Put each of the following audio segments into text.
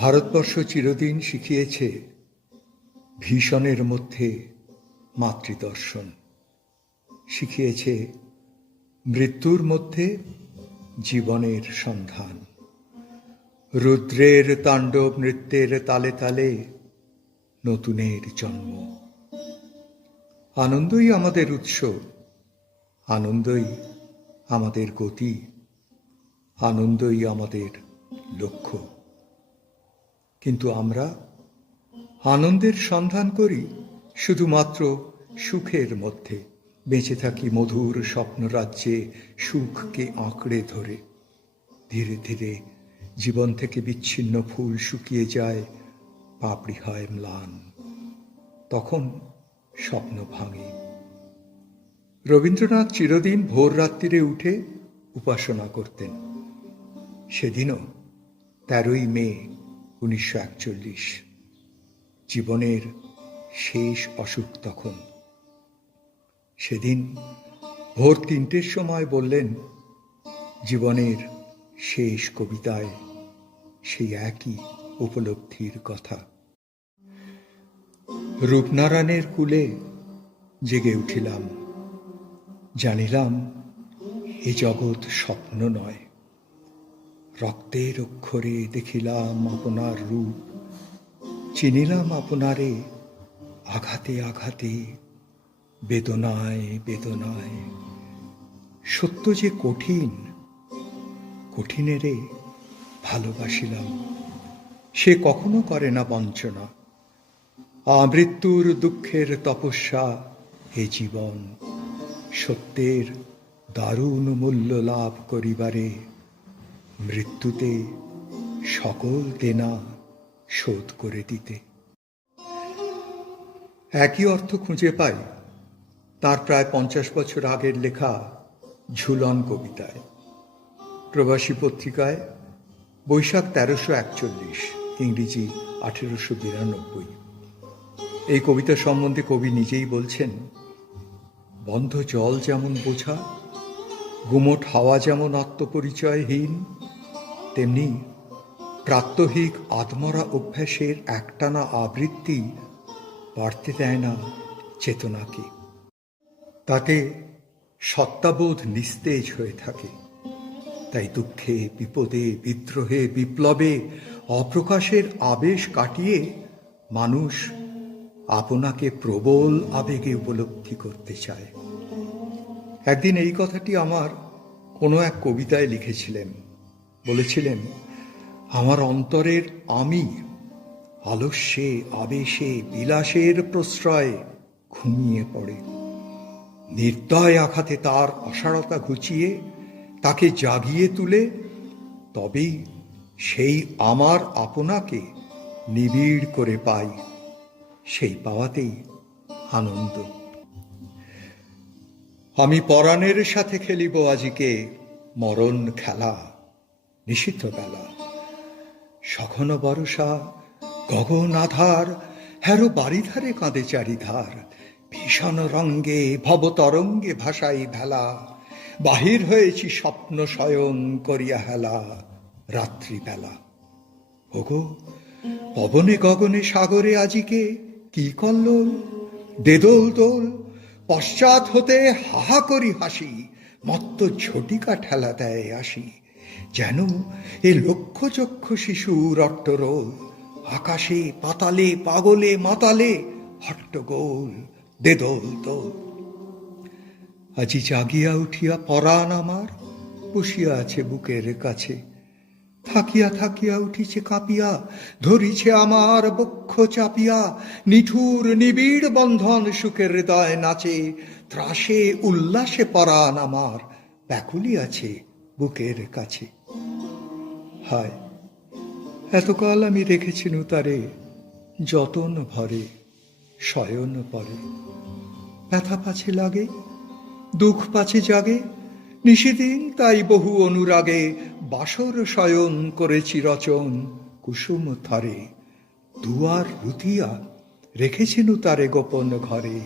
ভারতবর্ষ চিরদিন শিখিয়েছে ভীষণের মধ্যে মাতৃদর্শন। শিখিয়েছে মৃত্যুর মধ্যে জীবনের সন্ধান। রুদ্রের তাণ্ডব নৃত্যের তালে তালে নতুনের জন্ম। আনন্দই আমাদের উৎস, আনন্দই আমাদের গতি, আনন্দই আমাদের লক্ষ্য। কিন্তু আমরা আনন্দের সন্ধান করি শুধুমাত্র সুখের মধ্যে। বেঁচে থাকি মধুর স্বপ্নরাজ্যে সুখকে আঁকড়ে ধরে। ধীরে ধীরে জীবন থেকে বিচ্ছিন্ন ফুল শুকিয়ে যায়, পাপড়ি হয় ম্লান। তখন স্বপ্ন ভাঙে। রবীন্দ্রনাথ চিরদিন ভোর রাত্রিরে উঠে উপাসনা করতেন। সেদিনও তেরোই মে উনিশশো একচল্লিশ। জীবনের শেষ অসুখ তখন। সেদিন ভোর তিনটের সময় বললেন, জীবনের শেষ কবিতায় সেই একই উপলব্ধির কথা। রূপনারায়ণের কুলে জেগে উঠিলাম। জানিলাম, এ জগৎ স্বপ্ন নয়। রক্তের অক্ষরে দেখিলাম আপনার রূপ। চিনিলাম আপনারে আঘাতে আঘাতে, বেদনায় বেদনায়। সত্য যে কঠিন কঠিনেরে ভালোবাসিলাম। সে কখনো করে না বঞ্চনা। আমৃত্যুর দুঃখের তপস্যা এ জীবন, সত্যের দারুণ মূল্য লাভ করিবারে। মৃত্যুতে সকল দেনা শোধ করে দিতে। একই অর্থ খুঁজে পাই তার প্রায় পঞ্চাশ বছর আগের লেখা ঝুলন কবিতায়। প্রবাসী পত্রিকায়, বৈশাখ তেরোশো একচল্লিশ, ইংরেজি আঠেরোশো বিরানব্বই। এই কবিতা সম্বন্ধে কবি নিজেই বলছেন, বন্ধ জল যেমন বোঝা, গুমোট হাওয়া যেমন আত্মপরিচয়হীন তেমনি প্রাত্যহিক আত্মরা অভ্যাসের একটানা আবৃত্তি বাড়তে দেয় না চেতনাকে। তাতে সত্তাবোধ নিস্তেজ হয়ে থাকে। তাই দুঃখে, বিপদে, বিদ্রোহে, বিপ্লবে অপ্রকাশের আবেশ কাটিয়ে মানুষ আপনাকে প্রবল আবেগে উপলব্ধি করতে চায়। একদিন এই কথাটি আমার কোনো এক কবিতায় লিখেছিলেন। বলেছিলেন, আমার অন্তরের আমি আলস্যে, আবেশে, বিলাসের প্রশ্রয়ে ঘুমিয়ে পড়ে। নির্দয় আঘাতে তার অসারতা ঘুচিয়ে তাকে জাগিয়ে তুলে, তবেই সেই আমার আপনাকে নিবিড় করে পাই। সেই পাওয়াতেই আনন্দ। আমি পরাণের সাথে খেলিব আজিকে মরণ খেলা। নিষিদ্ধ বেলা। সঘন বরষা, গগন আধার, হ্যারো বাড়িধারে কাঁদে চারিধার। ভীষণ রঙ্গে, ভবতরঙ্গে ভাসাই ভেলা। বাহির হয়েছি স্বপ্ন স্বয়ং করিয়া হেলা রাত্রিবেলা ওগো, পবনে গগনে সাগরে আজিকে কি কল্লোল? দেদোল দোল, পশ্চাৎ হতে হাহা করি হাসি, মত্ত ঝটিকা ঠেলা দেয় আসি। যেন এ শিশু রট্টরোল আকাশে, পাতালে, পাগলে, মাতালে, হট্টগোল, দেদোল, দোল। আজি জাগিয়া উঠিয়া পরাণ আমার, বসিয়া আছে বুকের কাছে। থাকিয়া থাকিয়া উঠিছে কাঁপিয়া, ধরিছে আমার বক্ষ চাপিয়া, নিঠুর নিবিড় বন্ধন সুখের হৃদয় নাচে, ত্রাসে, উল্লাসে পরাণ আমার, ব্যাকুলি আছে বুকের কাছে। হায়, এতকাল আমি রেখেছি তারে যতন ভরে, শয়ন পরে। ব্যথা পাছে লাগে, দুঃখ পাছে জাগে, নিশিদিন তাই বহু অনুরাগে বাসর শয়ন করেছি রচন, কুসুম থরে। দুয়ার রুতিয়া রেখেছিনু তারে গোপন ঘরে,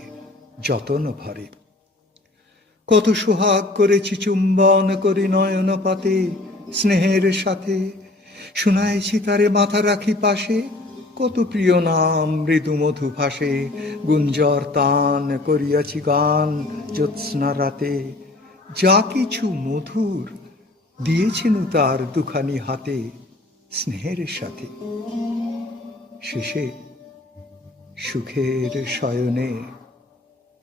যতন ভরে। কত সোহাগ করেছি চুম্বন করি নয়ন পাতে স্নেহের সাথে। শুনাইছি তারে মাথা রাখি পাশে, কত প্রিয় নাম মৃদু মধু ভাসে। গুঞ্জর তান করিয়াছি গান জ্যোৎস্না রাতে। যা কিছু মধুর দিয়েছেন তার দুখানি হাতে স্নেহের সাথে। শেষে সুখের শয়নে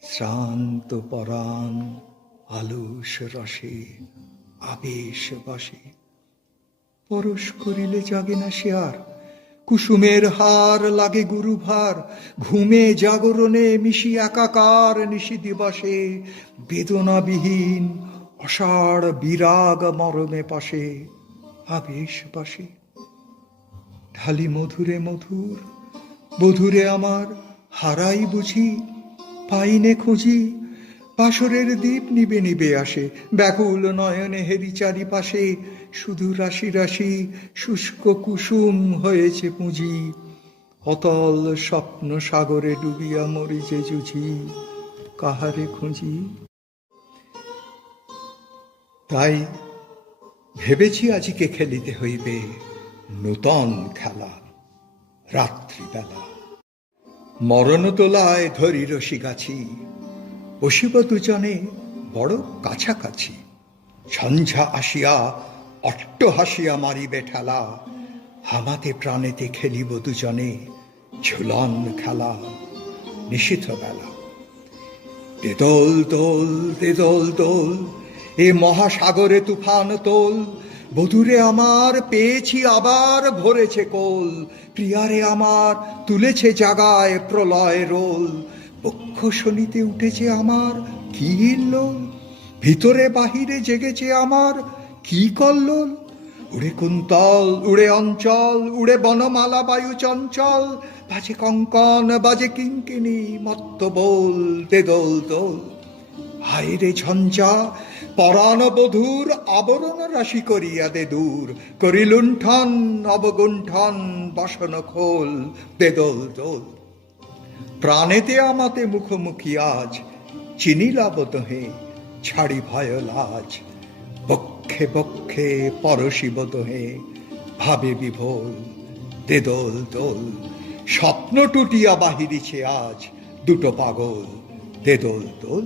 শ্রান্ত পরাণ আলুষ রসে, আবেশ বসে। পরশ করিলে জাগে না সে আর, কুসুমের হার লাগে গুরুভার। ঘুমে জাগরণে মিশি একাকার নিশি দিবসে, বেদনাবিহীন অষাঢ় বিরাগ মরমে পাশে, আবেশ পাশে ঢালি মধুরে মধুর বধুরে আমার হারাই বুঝি, পাইনে খুঁজি পাশরের দ্বীপ নিবে নিবে আসে, ব্যাকুল নয়নে হেরি চারিপাশে। শুধু রাশি রাশি শুষ্ক কুসুম হয়েছে পুঁজি। অতল স্বপ্ন সাগরে ডুবিয়া মরি যে জুঝি কাহারে খুঁজি? তাই ভেবেছি আজকে খেলিতে হইবে নূতন খেলা, রাত্রিবেলা। মরণ তোলায় ধরি রসি গাছি বসিব দুজনে বড় কাছাকাছি। ঝঞ্ঝা আসিয়া অট্ট হাসিয়া মারিবে ঠেলা। হামাতে প্রাণেতে খেলিব দুজনে ঝুলন খেলা নিষিদ্ধ বেলা। তেদল দোল তেদল দোল এ মহাসাগরে তুফান তোল। বধুরে আমার পেয়েছি, আবার ভরেছে কোল। প্রিয়ারে আমার তুলেছে জাগায় প্রলয় রোল। বক্ষ শনিতে উঠেছে আমার কি হিল্লোল ভিতরে বাহিরে জেগেছে আমার কি কল্লোল? উড়ে কুন্তল, উড়ে অঞ্চল, উড়ে বনমালা বায়ু চঞ্চল, বাজে কঙ্কন, বাজে কিঙ্কিনি মত্ত বোল, তেদোল দোল। হায় রে ঝঞ্ঝা, পরাণ বধূর আবরণ রাশি করিয়া দে দূর করি লুণ্ঠন অবগুণ্ঠন, বসন খোল বেদল দোল। প্রাণেতে আমাতে মুখোমুখি আজ চিনিলাব তোহে ছাড়ি ভয় লাজ। বক্ষে বক্ষে পরশিব তোহে ভাবে বিভোল দেদোল দোল। স্বপ্ন টুটিয়া বাহিরিছে আজ দুটো পাগল দে দোল দোল।